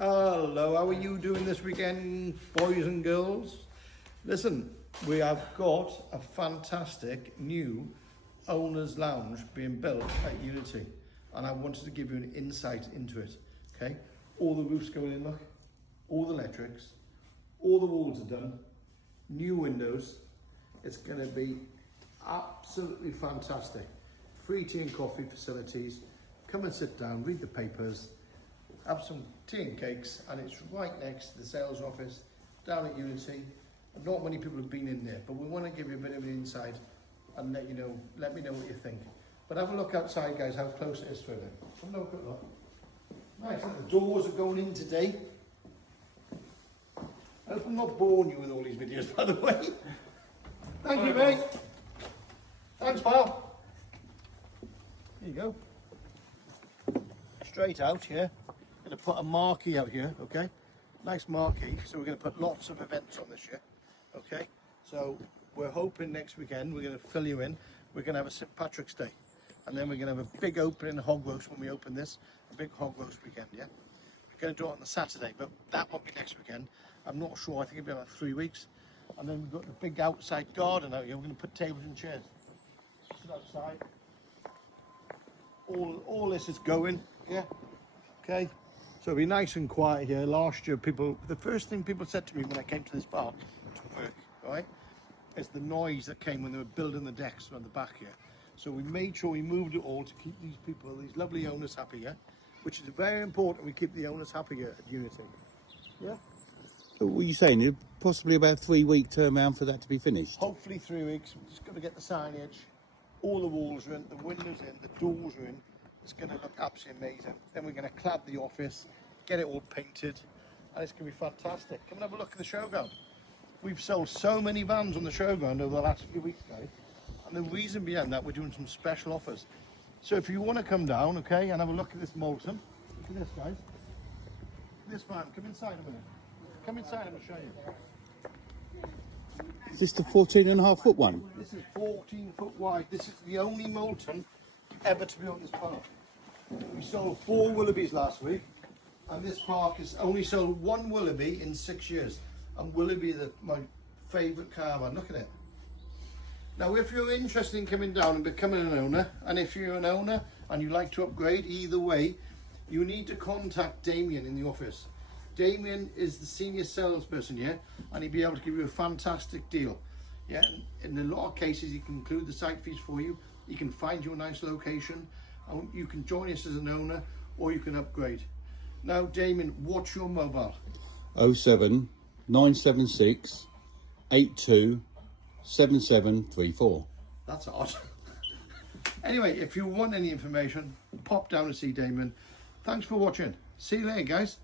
Hello, how are you doing this weekend, boys and girls? Listen, we have got a fantastic new owner's lounge being built at Unity, and I wanted to give you an insight into it. Okay, all the roofs going in, look, all the electrics, all the walls are done, new windows. It's going to be absolutely fantastic. Free tea and coffee facilities. Come and sit down, read the papers, have some tea and cakes, and it's right next to the sales office down at Unity. Not many people have been in there, but we want to give you a bit of an insight and let me know what you think. But have a look outside, guys, how close it is to it. Come look at that. Nice, and the doors are going in today. I hope I'm not boring you with all these videos, by the way. Thank you, mate. Thanks, pal. There you go. Straight out here. Going to put a marquee out here, okay? Nice marquee. So we're going to put lots of events on this year, okay? So we're hoping next weekend we're going to fill you in. We're going to have a St. Patrick's Day, and then we're going to have a big opening hog roast when we open this. A big hog roast weekend, yeah? We're going to do it on the Saturday, but that won't be next weekend. I'm not sure. I think it'll be about 3 weeks. And then we've got the big outside garden out here. We're going to put tables and chairs. Sit outside. All this is going, yeah? Okay, so it'll be nice and quiet here. Last year, the first thing people said to me when I came to this park to work, right, is the noise that came when they were building the decks around the back here. So we made sure we moved it all to keep these people, these lovely owners happy here, which is very important. We keep the owners happy here at Unity. Yeah. So what are you saying? You're possibly about 3 week turnaround for that to be finished? Hopefully 3 weeks. We're just going to get the signage. All the walls are in, the windows in, the doors are in. It's going to look absolutely amazing. Then we're going to clad the office, get it all painted, and it's going to be fantastic. Come and have a look at the showground. We've sold so many vans on the showground over the last few weeks, guys. And the reason behind that, we're doing some special offers. So if you want to come down, okay, and have a look at this Molten, look at this, guys. This van, come inside a minute. Come inside and I'll show you. Is this the 14.5 foot one? This is 14 foot wide. This is the only Molten ever to be on this park. We sold 4 Willoughbys last week, and this park has only sold 1 Willoughby in 6 years. And Willoughby is my favourite caravan. Look at it. Now, if you're interested in coming down and becoming an owner, and if you're an owner and you like to upgrade, either way, you need to contact Damien in the office. Damien is the senior salesperson here, and he'll be able to give you a fantastic deal. Yeah, in a lot of cases, he can include the site fees for you. He can find you a nice location, and you can join us as an owner, or you can upgrade. Now, Damien, what's your mobile? 07 976 82 7734. That's odd. Anyway, if you want any information, pop down and see Damien. Thanks for watching. See you later, guys.